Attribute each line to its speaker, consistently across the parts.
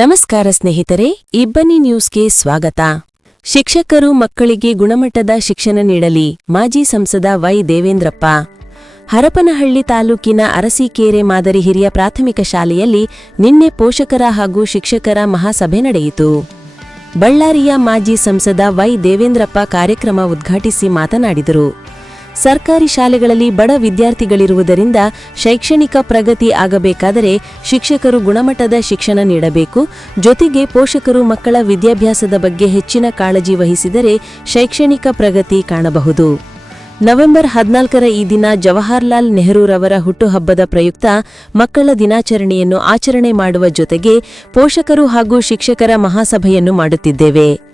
Speaker 1: ನಮಸ್ಕಾರ ಸ್ನೇಹಿತರೆ ಇಬ್ಬನಿ ನ್ಯೂಸ್ಗೆ ಸ್ವಾಗತ. ಶಿಕ್ಷಕರು ಮಕ್ಕಳಿಗೆ ಗುಣಮಟ್ಟದ ಶಿಕ್ಷಣ ನೀಡಲಿ, ಮಾಜಿ ಸಂಸದ ವೈ ದೇವೇಂದ್ರಪ್ಪ. ಹರಪನಹಳ್ಳಿ ತಾಲೂಕಿನ ಅರಸೀಕೆರೆ ಮಾದರಿ ಹಿರಿಯ ಪ್ರಾಥಮಿಕ ಶಾಲೆಯಲ್ಲಿ ನಿನ್ನೆ ಪೋಷಕರ ಹಾಗೂ ಶಿಕ್ಷಕರ ಮಹಾಸಭೆ ನಡೆಯಿತು. ಬಳ್ಳಾರಿಯ ಮಾಜಿ ಸಂಸದ ವೈ ದೇವೇಂದ್ರಪ್ಪ ಕಾರ್ಯಕ್ರಮ ಉದ್ಘಾಟಿಸಿ ಮಾತನಾಡಿದರು. ಸರ್ಕಾರಿ ಶಾಲೆಗಳಲ್ಲಿ ಬಡ ವಿದ್ಯಾರ್ಥಿಗಳಿರುವುದರಿಂದ ಶೈಕ್ಷಣಿಕ ಪ್ರಗತಿ ಆಗಬೇಕಾದರೆ ಶಿಕ್ಷಕರು ಗುಣಮಟ್ಟದ ಶಿಕ್ಷಣ ನೀಡಬೇಕು. ಜೊತೆಗೆ ಪೋಷಕರು ಮಕ್ಕಳ ವಿದ್ಯಾಭ್ಯಾಸದ ಬಗ್ಗೆ ಹೆಚ್ಚಿನ ಕಾಳಜಿ ವಹಿಸಿದರೆ ಶೈಕ್ಷಣಿಕ ಪ್ರಗತಿ ಕಾಣಬಹುದು. ನವೆಂಬರ್ ಹದಿನಾಲ್ಕರ ಈ ದಿನ ಜವಾಹರ್ಲಾಲ್ ನೆಹರೂರವರ ಹುಟ್ಟುಹಬ್ಬದ ಪ್ರಯುಕ್ತ ಮಕ್ಕಳ ದಿನಾಚರಣೆಯನ್ನು ಆಚರಣೆ ಮಾಡುವ ಜೊತೆಗೆ ಪೋಷಕರು ಹಾಗೂ ಶಿಕ್ಷಕರ ಮಹಾಸಭೆಯನ್ನು ಮಾಡುತ್ತಿದ್ದೇವೆ.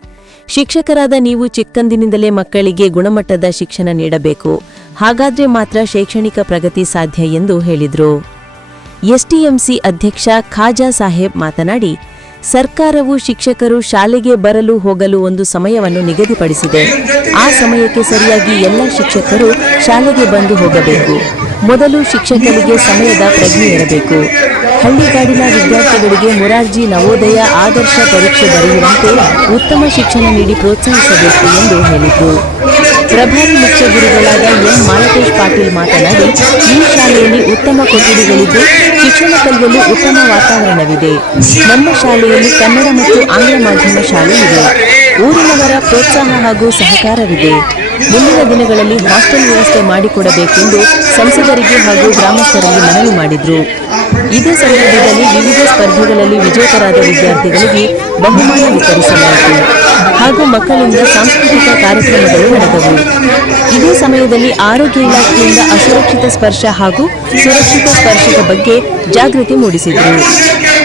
Speaker 1: ಶಿಕ್ಷಕರಾದ ನೀವು ಚಿಕ್ಕಂದಿನಿಂದಲೇ ಮಕ್ಕಳಿಗೆ ಗುಣಮಟ್ಟದ ಶಿಕ್ಷಣ ನೀಡಬೇಕು. ಹಾಗಾದ್ರೆ ಮಾತ್ರ ಶೈಕ್ಷಣಿಕ ಪ್ರಗತಿ ಸಾಧ್ಯ ಎಂದು ಹೇಳಿದರು. ಎಸ್ಟಿಎಂಸಿ ಅಧ್ಯಕ್ಷ ಖಾಜಾ ಸಾಹೇಬ್ ಮಾತನಾಡಿ, ಸರ್ಕಾರವು ಶಿಕ್ಷಕರು ಶಾಲೆಗೆ ಬರಲು ಹೋಗಲು ಒಂದು ಸಮಯವನ್ನು ನಿಗದಿಪಡಿಸಿದೆ. ಆ ಸಮಯಕ್ಕೆ ಸರಿಯಾಗಿ ಎಲ್ಲ ಶಿಕ್ಷಕರು ಶಾಲೆಗೆ ಬಂದು ಹೋಗಬೇಕು. ಮೊದಲು ಶಿಕ್ಷಕರಿಗೆ ಸಮಯದ ಪ್ರಜ್ಞೆ ಇರಬೇಕು. ಹಳ್ಳಿಗಾಡಿನ ವಿದ್ಯಾರ್ಥಿಗಳಿಗೆ ಮೊರಾರ್ಜಿ ನವೋದಯ ಆದರ್ಶ ಪರೀಕ್ಷೆ ಬರೆಯುವಂತೆ ಉತ್ತಮ ಶಿಕ್ಷಣ ನೀಡಿ ಪ್ರೋತ್ಸಾಹಿಸಬೇಕು ಎಂದು ಹೇಳಿದರು. ಪ್ರಭಾರಿ ಮುಖ್ಯ ಗುರುಗಳಾದ ಎಂ ಮಾಲತೇಶ್ ಪಾಟೀಲ್ ಮಾತನಾಡಿ, ಈ ಶಾಲೆಯಲ್ಲಿ ಉತ್ತಮ ಕೊಠಡಿಗಳಿದ್ದು ಶಿಕ್ಷಣ ಕಲಿಯಲು ಉತ್ತಮ ವಾತಾವರಣವಿದೆ. ನಮ್ಮ ಶಾಲೆಯಲ್ಲಿ ಕನ್ನಡ ಮತ್ತು ಆಂಗ್ಲ ಮಾಧ್ಯಮ ಶಾಲೆ ಇದೆ. ಊರಿನವರ ಪ್ರೋತ್ಸಾಹ ಹಾಗೂ ಸಹಕಾರವಿದೆ. ಮುಂದಿನ ದಿನಗಳಲ್ಲಿ ಹಾಸ್ಟೆಲ್ ವ್ಯವಸ್ಥೆ ಮಾಡಿಕೊಡಬೇಕೆಂದು ಸಂಸದರಿಗೆ ಹಾಗೂ ಗ್ರಾಮಸ್ಥರಲ್ಲಿ ಮನವಿ ಮಾಡಿದರು. ಇದೇ ಸಂದರ್ಭದಲ್ಲಿ ವಿವಿಧ ಸ್ಪರ್ಧೆಗಳಲ್ಲಿ ವಿಜೇತರಾದ ವಿದ್ಯಾರ್ಥಿಗಳಿಗೆ ಬಹುಮಾನ ವಿತರಿಸಲಾಯಿತು ಹಾಗೂ ಮಕ್ಕಳಿಂದ ಸಾಂಸ್ಕೃತಿಕ ಕಾರ್ಯಕ್ರಮಗಳು ನಡೆದವು. ಇದೇ ಸಮಯದಲ್ಲಿ ಆರೋಗ್ಯ ಇಲಾಖೆಯಿಂದ ಅಸುರಕ್ಷಿತ ಸ್ಪರ್ಶ ಹಾಗೂ ಸುರಕ್ಷಿತ ಸ್ಪರ್ಶದ ಬಗ್ಗೆ ಜಾಗೃತಿ ಮೂಡಿಸಿದರು.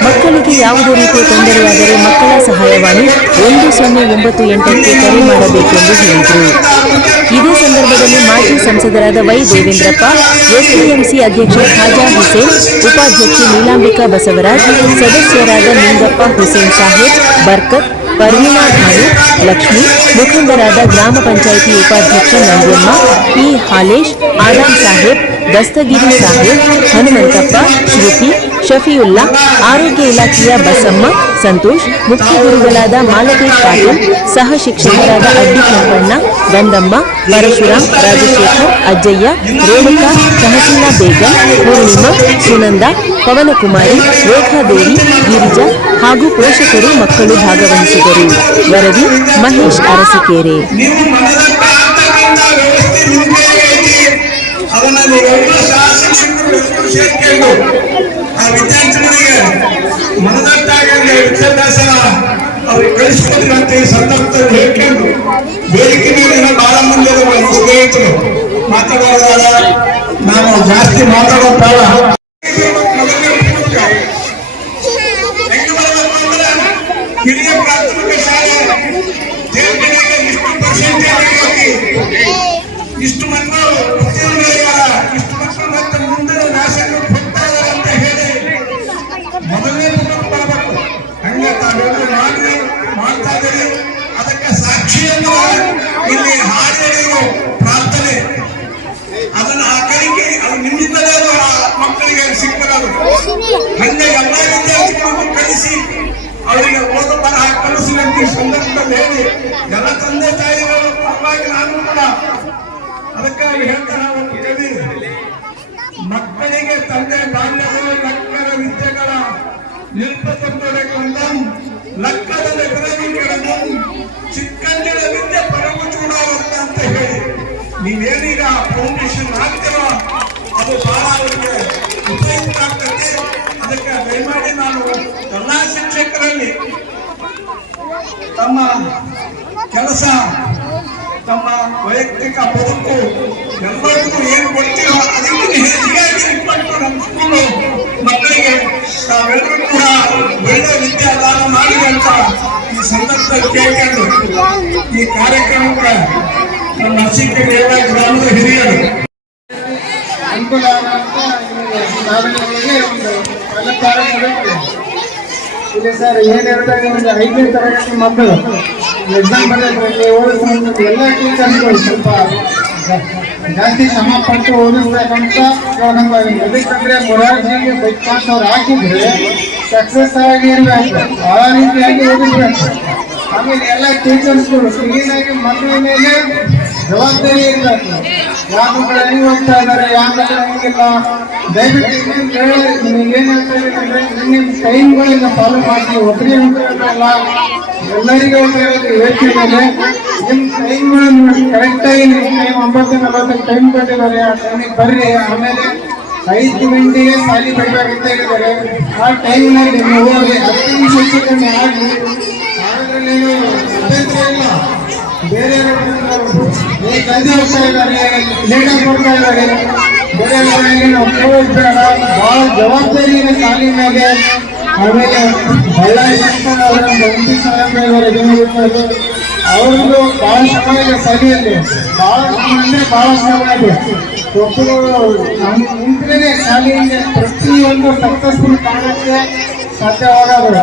Speaker 1: ಮಕ್ಕಳಿಗೆ ಯಾವುದೇ ರೀತಿಯ ತೊಂದರೆಯಾದರೆ ಮಕ್ಕಳ ಸಹಾಯವಾಣಿ ಒಂದು ಸೊನ್ನೆ ಒಂಬತ್ತು ಎಂಟಕ್ಕೆ ಕರೆ ಮಾಡಬೇಕೆಂದು ಹೇಳಿದರು. ಇದೇ ಸಂದರ್ಭದಲ್ಲಿ ಮಾಜಿ ಸಂಸದರಾದ ವೈ ದೇವೇಂದ್ರಪ್ಪ, ಎಸ್ಡಿಎಂಸಿ ಅಧ್ಯಕ್ಷ ಖಾಜಾ ಹುಸೇನ್, ಉಪಾಧ್ಯಕ್ಷೆ ನೀಲಾಂಬಿಕಾ ಬಸವರಾಜ್, ಸದಸ್ಯರಾದ ನಿಂಗಪ್ಪ ಹುಸೇನ್ ಸಾಹೇಬ್, ಬರ್ಕತ್, ಪರ್ವೀನಾ ಭಾನು ಲಕ್ಷ್ಮಿ, ಮುಖಂಡರಾದ ಗ್ರಾಮ ಪಂಚಾಯಿತಿ ಉಪಾಧ್ಯಕ್ಷ ನಂಜಮ್ಮ, ಪಿ ಹಾಲೇಶ್, ಆರಾಮ್ ಸಾಹೇಬ್ ದಸ್ತಗಿರಿ ಸಾಹೇಬ್, ಹನುಮಂತಪ್ಪ, ಶ್ರುತಿ, ಶಫಿಯುಲ್ಲಾ, ಆರೋಗ್ಯ ಇಲಾಖೆಯ ಬಸಮ್ಮ, ಸಂತೋಷ್, ಮುಖ್ಯ ಗುರುಗಳಾದ ಮಾಲತೇಶ್ ಪಾಟೀಲ್, ಸಹ ಶಿಕ್ಷಕರಾದ ಅಡ್ಡಿ ಕೆಂಪಣ್ಣ ಗಂಗಮ್ಮ ಪರಶುರಾಮ್, ರಾಜಶೇಖರ್, ಅಜ್ಜಯ್ಯ, ರೇಣುಕಾ ತಹಸೀಲಾ ಬೇಗಂ ಪೂರ್ಣಿಮಾ ಸುನಂದ, ಪವನಕುಮಾರಿ ರೇಖಾದೇವಿ ಗಿರಿಜಾ ಹಾಗೂ ಪೋಷಕರು ಮಕ್ಕಳು ಭಾಗವಹಿಸಿದರು. ವರದಿ ಮಹೇಶ್ ಅರಸಿಕೇರೆ.
Speaker 2: ಅದನ್ನ ನೀವೆಲ್ಲ ಶಾಸಕರು ಎಲ್ಲರೂ ಸೇರ್ಕೊಂಡು ಆ ವಿದ್ಯಾರ್ಥಿಗಳಿಗೆ ಮನದಟ್ಟಾಗಂಗೆ ವಿದ್ಯಾಭ್ಯಾಸನ ಅವ್ರಿಗೆ ಕಳಿಸ್ಕೊಡ್ರಿ ಅಂತ ಈ ಸಂದರ್ಭದಲ್ಲಿ ಹೇಳ್ಕೊಂಡು ವೇದಿಕೆ ಮೇಲಿನ ಬಹಳ ಮಂದಿ ಇದಾರೆ ನಮ್ಮ ಸ್ನೇಹಿತರು ಮಾತಾಡೋದಾದ ನಾನು ಜಾಸ್ತಿ ಮಾತಾಡೋ ಬೇಡ ಹಂಗೆ ಎಲ್ಲ ವಿದ್ಯಾರ್ಥಿಗಳನ್ನು ಕಳಿಸಿ ಅವರಿಗೆ ಓದು ಬರ ಕಲಿಸುವಂತ ಈ ಸಂದರ್ಭದಲ್ಲಿ ಹೇಳಿ, ಎಲ್ಲ ತಂದೆ ತಾಯಿಗಳು ಪರವಾಗಿ ನಾನು ಕೂಡ ಅದಕ್ಕಾಗಿ ಹೇಳ್ತಾರ ಒಂದು ಕವಿ ಮಕ್ಕಳಿಗೆ ತಂದೆ ಬಾಲ್ಯಗಳು ಲಕ್ಕರ ವಿದ್ಯೆಗಳ ನಿಲ್ಪತೊಂದೊಡೆಗೊಂದಂ ಲಕ್ಕದ ಬಿರವಿ ಕೆಳಗಂ ಚಿಕ್ಕಂದಿನ ವಿದ್ಯೆ ಪರವು ಚೂಡಾವಂತ ಅಂತ ಹೇಳಿ ನೀವೇನೀಗ ಶಿಕ್ಷಕರಲ್ಲಿ ತಮ್ಮ ಕೆಲಸ, ತಮ್ಮ ವೈಯಕ್ತಿಕ ಬದುಕು ಎಲ್ಲರಿಗೂ ಏನು ಕೊಡ್ತೀರೋ ಅದಕ್ಕಿಂತ ಹೆಚ್ಚಿಗಾಗಿ ಇಟ್ಕೊಂಡು ನಮ್ಮ ಸ್ಕೂಲು ಮಕ್ಕಳಿಗೆ? ತಾವೆಲ್ಲರೂ ಕೂಡ ಒಳ್ಳೆ ವಿದ್ಯಾದಾನ ಮಾಡಿ ಅಂತ ಈ ಸಂದರ್ಭದಲ್ಲಿ ಕೇಳ್ಕೊಂಡು ಈ ಕಾರ್ಯಕ್ರಮಕ್ಕೆ ನಮ್ಮ ನರಸಿಂಹ ಗ್ರಾಮದ ಹಿರಿಯರು.
Speaker 3: ಅನುಕೂಲ ಸಾಧನೆಗಳಿಗೆ ಒಂದು ನಡೆಯುತ್ತೆ. ಇಲ್ಲಿ ಸರ್ ಒಂದು ಐದನೇ ತರಗತಿ ಮಕ್ಕಳು. ಎಕ್ಸಾಮ್ ಎಲ್ಲ ಸ್ವಲ್ಪ ಜಾಸ್ತಿ ಶ್ರಮ ಪಟ್ಟು ಓದಿಸ್ಬೇಕಂತ ಇದೀನಿ. ಎದಕ್ಕಂದ್ರೆ ಮೊರಾರ್ಜಿಗೆ ಬೈಕ್ ಪಾಸ್ ಅವ್ರು ಹಾಕಿದ್ರೆ ಸಕ್ಸಸ್ ಆಗಿ ಇರ್ಬೇಕು. ಆ ರೀತಿಯಾಗಿ ಓದಿಸ್ಬೇಕು. ಆಮೇಲೆ ಎಲ್ಲ ಟೀಚರ್ಸ್ಗಳು ಕ್ಲೀನ್ ಆಗಿ ಮಕ್ಕಳ ಮೇಲೆ ಜವಾಬ್ದಾರಿ ಇರ್ಬೇಕು ಯಾವ ಮಕ್ಕಳು ಹೆಂಗ್ ಹೋಗ್ತಾ ಇದ್ದಾರೆ ಯಾವ ಮಕ್ಕಳು ಹೆಂಗಿಲ್ಲ ದಯವಿಟ್ಟು ಅಂದ್ರೆ ನಿಮ್ಮ ಟೈಮ್ಗಳನ್ನ ಫಾಲೋ ಮಾಡಿ ಒಬ್ಬರಿಗೆ ಅಲ್ಲ. ಎಲ್ಲರಿಗೂ ಒಂದು ಯೋಚನೆ ಇದೆ ನಿಮ್ಮ ಟೈಮ್ಗಳನ್ನು ಕರೆಕ್ಟ್ ಆಗಿ ನಿಮ್ಮ ಟೈಮ್ ಒಂಬತ್ತು ನಲವತ್ತಕ್ಕೆ ಟೈಮ್ ಕೊಟ್ಟಿದ್ದಾರೆ, ಆ ಟೈಮಿಗೆ ಬರ್ರಿ. ಆಮೇಲೆ ಐದು ಗಂಟೆಗೆ ಸಾಲಿ ಬಿಡ್ಬೇಕಂತ ಹೇಳಿದ್ದಾರೆ. ಆ ಟೈಮ್ನಲ್ಲಿ ನೀವು ಹೋಗಿ ಹತ್ತು ನಿಮಿಷ ಹೆಚ್ಚು ಕಮ್ಮಿ ಆಗಿ ಅದರಲ್ಲಿ ಅಭ್ಯಂತರ ಇಲ್ಲ ಬೇರೆ ಹೋಗ್ತಾ ಇದ್ದಾರೆ ಲೇಟಾಗಿ ಹೋಗ್ತಾ ಇದ್ದಾರೆ. ಬೇರೆ ನಾವು ಬೇಡ. ಬಹಳ ಜವಾಬ್ದಾರಿ ಕಾಲಿನಾಗೆ ಶಾಲೆ ಮೇಲೆ ಆಮೇಲೆ ಬಳ್ಳಾರಿ ಸಾಹೇಬರು ಅವ್ರದ್ದು ಬಹಳ ಶ್ರಮ ಇದೆ ಶಾಲೆಯಲ್ಲಿ ಬಹಳ ಶ್ರಮ ಅಂದ್ರೆ ಬಹಳ ಶ್ರಮ ಇದೆ ಒಬ್ಬರು ನಮ್ಮ ನಿಂತಲೇ ಶಾಲೆಯಿಂದ ಪ್ರತಿಯೊಂದು ಸಕ್ಸಸ್ಫುಲ್ ಕಾಣಕ್ಕೆ ಸಾಧ್ಯವಾಗದು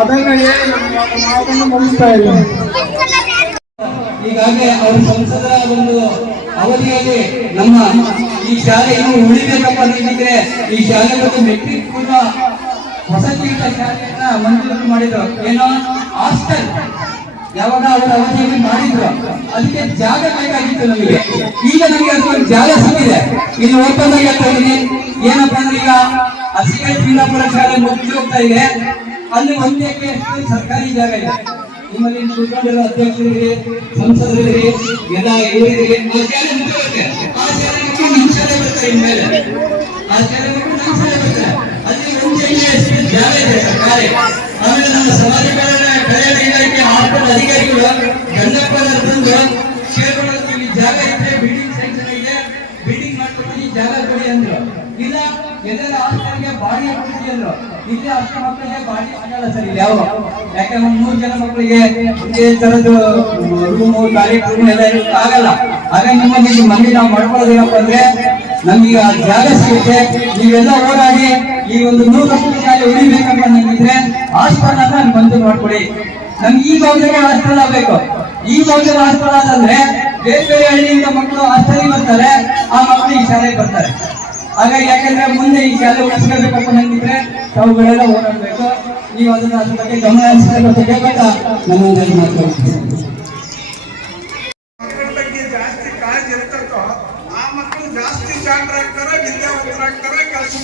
Speaker 3: ಅದನ್ನ ಹೇಳಿ ನಮ್ಮ ಮಾತನ್ನು ಮುಗಿಸ್ತಾ ಇದ್ದೀನಿ.
Speaker 4: ಈಗಾಗಲೇ ಅವರು ಸಂಸದ ಒಂದು ಅವಧಿಯಲ್ಲಿ ನಮ್ಮ ಈ ಶಾಲೆ ಇನ್ನೂ ಉಳಿಬೇಕಪ್ಪ ಅಂತಿದ್ರೆ ಈ ಶಾಲೆ ಒಂದು ಮೆಟ್ರಿಕ್ ಪೂರ್ವ ವಸತಿಯುತ ಶಾಲೆಯನ್ನ ಮಂಜೂರು ಮಾಡಿದ್ರು. ಏನೋ ಹಾಸ್ಟೆಲ್. ಯಾವಾಗ ಅವರ ಅವಧಿಯಲ್ಲಿ ಮಾಡಿದ್ರು. ಅದಕ್ಕೆ ಜಾಗ ಬೇಕಾಗಿತ್ತು ನಮಗೆ. ಈಗ ನಮಗೆ ಅದಕ್ಕೊಂದು ಜಾಗ ಸಿಕ್ಕಿದೆ. ಇಲ್ಲಿ ಓಪನ್ ಆಗಿ ಏನಪ್ಪ ಅಂದ್ರೆ ಈಗ ಹಸಿಗೆ ಚಿನ್ನಪುರ ಶಾಲೆ ಮುಗಿದು ಹೋಗ್ತಾ ಇದೆ. ಅಲ್ಲಿ ಒಂದೇ ಸರ್ಕಾರಿ ಜಾಗ ಇದೆ. ನಿಮ್ಮಲ್ಲಿ ಕುತ್ಕೊಂಡಿರೋ ಅಧ್ಯಕ್ಷರಿಗೆ, ಸಂಸದರಿಗೆ, ಎಲ್ಲ ಇವರಿಗೆ ಆಮೇಲೆ ನಮ್ಮ ಸಮಾಜ ಕಲ್ಯಾಣ ಕಲ್ಯಾಣ ಇಲಾಖೆ ಹಾಸ್ಪಿಟಲ್ ಅಧಿಕಾರಿಗಳು ಗಂಡಪ್ಪನವರು ಬಂದು ಎಲ್ಲರ ಹಾಸ್ಟೆಲ್ಗೆ ಬಾಡಿ ಹಾಕ್ಬಿಡಿ ಅಂದ್ರು. ಇಲ್ಲಿ ಅಷ್ಟು ಮಕ್ಕಳಿಗೆ ಬಾಡಿ ಆಗಲ್ಲ ಸರ್, ಇಲ್ಲಿ ಯಾವ ಯಾಕಂದ್ರೆ ಒಂದ್ ಮೂರ್ ಜನ ಮಕ್ಕಳಿಗೆ ಇದೇ ತರದ್ದು ರೂಮು ಟಾಯ್ಲೆಟ್ ರೂಮ್ ಎಲ್ಲ ಇರಕ್ಕೆ ಆಗಲ್ಲ. ಹಾಗಾಗಿ ನಿಮ್ಮಲ್ಲಿ ನಿಮ್ಮ ಮನೆ ನಾವು ಮಾಡ್ಕೊಳ್ಳೋದೇನಪ್ಪ ಅಂದ್ರೆ ನಮ್ಗೆ ಆ ಜಾಗ ಸಿಗುತ್ತೆ. ನೀವೆಲ್ಲ ಓಡಾಡಿ ಈ ಒಂದು ನೂರು ವರ್ಷದ ಶಾಲೆ ಉಳಿಬೇಕಪ್ಪ ನಂಗಿದ್ರೆ ಅಂತ ಬಂದು ನೋಡ್ಕೊಳ್ಳಿ. ನಮ್ಗೆ ಈ ಭಾಗದಲ್ಲಿ ಆಸ್ಪತ್ರೆ ಆಗ್ಬೇಕು ಈ ಭಾಗದಲ್ಲಿ ಹಾಸ್ಪಿಟಲ್ ಆದಂದ್ರೆ ಬೇರೆ ಬೇರೆ ಹಳ್ಳಿಯಿಂದ ಮಕ್ಕಳು ಹಾಸ್ಟೆಲ್ಗೆ ಬರ್ತಾರೆ, ಆ ಮಕ್ಕಳು ಈ ಶಾಲೆಗೆ ಬರ್ತಾರೆ. ಹಾಗಾಗಿ ಯಾಕಂದ್ರೆ ಮುಂದೆ ಈ ಶಾಲೆ ಉಳಿಸ್ಕೋಬೇಕಪ್ಪ ನಂಗಿದ್ರೆ ಅವುಗಳೆಲ್ಲ ಓಡಾಡಬೇಕು. ನೀವು ಅದನ್ನ ಅದ್ರ ಬಗ್ಗೆ ಗಮನ ಹರಿಸಬೇಕು
Speaker 2: ಬಗ್ಗೆ ಜಾಸ್ತಿ ಆ ಮಕ್ಕಳು ಜಾಸ್ತಿ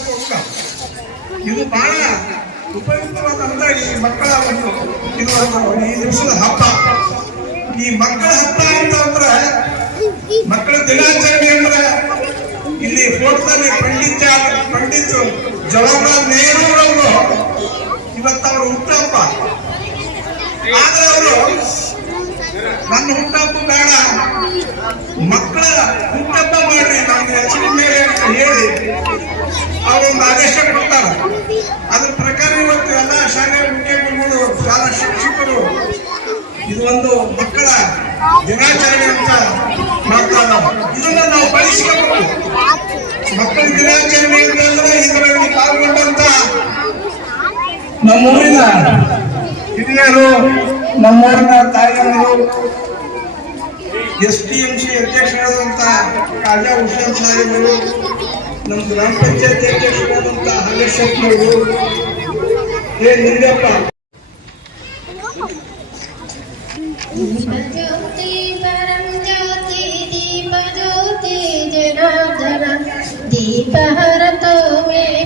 Speaker 2: ಹೋಗ್ತಾರೆ ಇದು ಬಹಳ ಉಪಯುಕ್ತವಾದಂತ ಈ ಮಕ್ಕಳ ಒಂದು ಇದು ಈ ದಿವಸದ ಹಬ್ಬ. ಈ ಮಕ್ಕಳ ಹಬ್ಬ ಅಂತ ಅಂದ್ರೆ ಮಕ್ಕಳ ದಿನಾಚರಣೆ ಅಂದ್ರೆ ಇಲ್ಲಿ ಫೋಟೋದಲ್ಲಿ ಪಂಡಿತ ಪಂಡಿತ್ ಜವಾಹರ್ಲಾಲ್ ನೆಹರು ಅವರು ಇವತ್ತು ಅವರು ಹುಟ್ಟಪ್ಪ. ಆದ್ರೆ ಅವರು ನನ್ನ ಹುಟ್ಟಪ್ಪ ಬೇಡ. ಮಕ್ಕಳ ಹುಟ್ಟಪ್ಪ ಮಾಡ್ರಿ, ನಮ್ಗೆ ಹೆಸರು ಮೇಲೆ ಅಂತ ಹೇಳಿ ಅವರೊಂದು ಆದೇಶ ಕೊಡ್ತಾರೆ. ಅದ್ರ ಪ್ರಕಾರ ಇವತ್ತು ಎಲ್ಲ ಶಾಲೆ ಮುಖ್ಯಮಂತ್ರಿಗಳು ಶಾಲಾ ಶಿಕ್ಷಕರು, ಇದು ಒಂದು ಮಕ್ಕಳ ದಿನಾಚರಣೆ ಅಂತ ಮಾಡ್ತಾ ಇದನ್ನ ನಾವು ಬಳಸಿಕೊಂಡು ಮಕ್ಕಳ ದಿನಾಚರಣೆ ಅಂತಂದ್ರೆ ಇದರಲ್ಲಿ ಪಾಲ್ಗೊಂಡಂತ ನಮ್ಮೂರಿನ ಹಿರಿಯರು ನಮ್ಮೂರಿನ ತಾಯಿಯವರು ಎಸ್ ಟಿ ಎಂ ಸಿ ಅಧ್ಯಕ್ಷರಾದಂತ ಕಾಜಾ ಹುಷಾರ್ ಸಾಹೇಬರು ನಮ್ಮ ಗ್ರಾಮ ಪಂಚಾಯತ್ ಅಧ್ಯಕ್ಷರಾದಂತ ಹರೀಶಪ್ಪನವರು ಏ ನಿಂಗಪ್ಪ.
Speaker 5: سهرة من